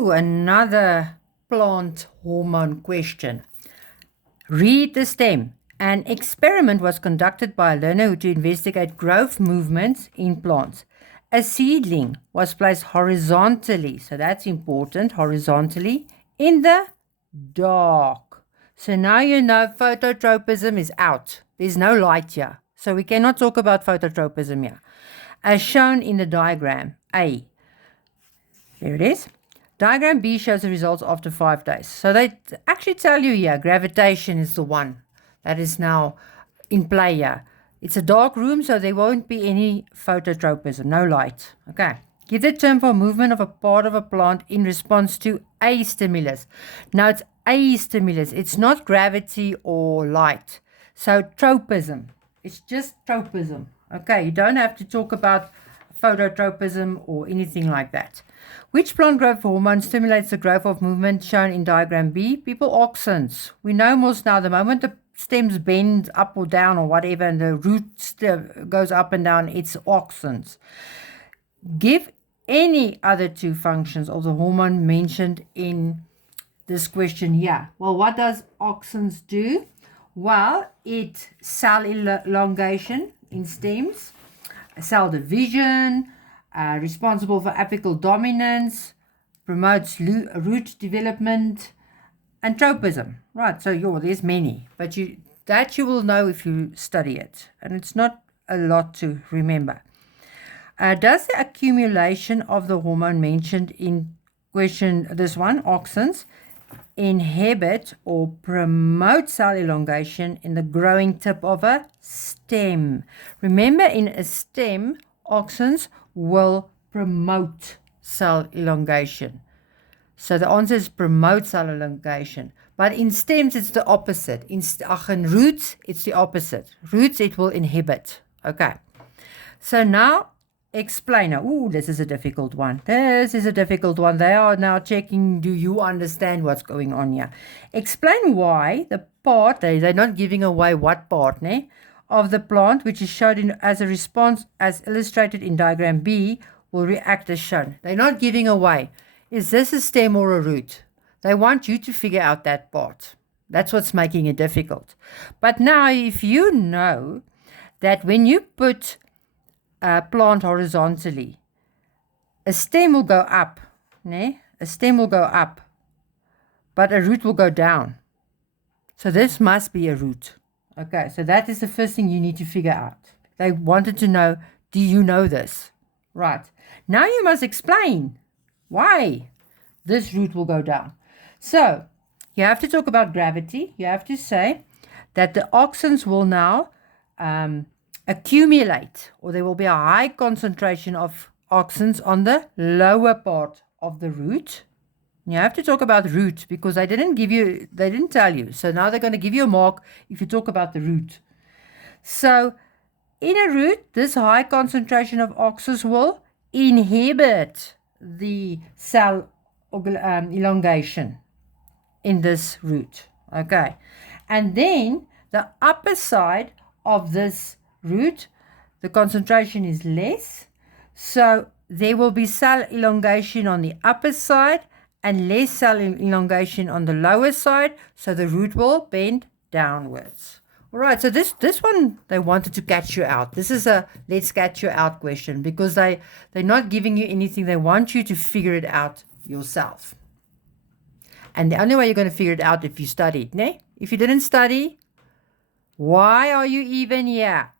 Ooh, another plant hormone question. Read the stem. An experiment was conducted by a learner to investigate growth movements in plants. A seedling was placed horizontally, so that's important, horizontally, in the dark. So now you know phototropism is out. There's no light here, so we cannot talk about phototropism here. As shown in the diagram A. There it is. Diagram B shows the results after 5 days. So they actually tell you here, gravitation is the one that is now in play here. It's a dark room, so there won't be any phototropism, no light. Okay. Give the term for movement of a part of a plant in response to a stimulus. Now it's a stimulus. It's not gravity or light. So tropism. It's just tropism. Okay. You don't have to talk about phototropism or anything like that. Which plant growth hormone stimulates the growth of movement shown in diagram B? People, auxins. We know most now. The moment the stems bend up or down or whatever and the root goes up and down, it's auxins. Give any other two functions of the hormone mentioned in this question here. Well, what does auxins do? Well, it cell elongation in stems, cell division, responsible for apical dominance, promotes root development, and tropism. Right, so there's many, but you will know if you study it, and it's not a lot to remember. Does the accumulation of the hormone mentioned in question, this one, auxins, inhibit or promote cell elongation in the growing tip of a stem? Remember, in a stem, auxins will promote cell elongation. So the answer is promote cell elongation. But in stems, it's the opposite. In roots, it's the opposite. Roots, it will inhibit. Okay. So now, explain. Ooh, this is a difficult one. This is a difficult one. They are now checking, do you understand what's going on here? Explain why the part, they're not giving away what part, of the plant, which is shown as a response as illustrated in diagram B, will react as shown. They're not giving away. Is this a stem or a root? They want you to figure out that part. That's what's making it difficult. But now, if you know that when you put a plant horizontally, a stem will go up, a stem will go up, but a root will go down. So this must be a root. Okay, so that is the first thing you need to figure out. They wanted to know, do you know this? Right. Now you must explain why this root will go down. So you have to talk about gravity. You have to say that the auxins will now accumulate, or there will be a high concentration of auxins on the lower part of the root. You have to talk about root because they didn't tell you. So now they're going to give you a mark if you talk about the root. So in a root, this high concentration of auxins will inhibit the cell elongation in this root. Okay. And then the upper side of this root, the concentration is less. So there will be cell elongation on the upper side and less cell elongation on the lower side, so the root will bend downwards. All right, so this one, they wanted to catch you out. This is a let's catch you out question because they're not giving you anything. They want you to figure it out yourself. And the only way you're going to figure it out if you studied, If you didn't study, why are you even here?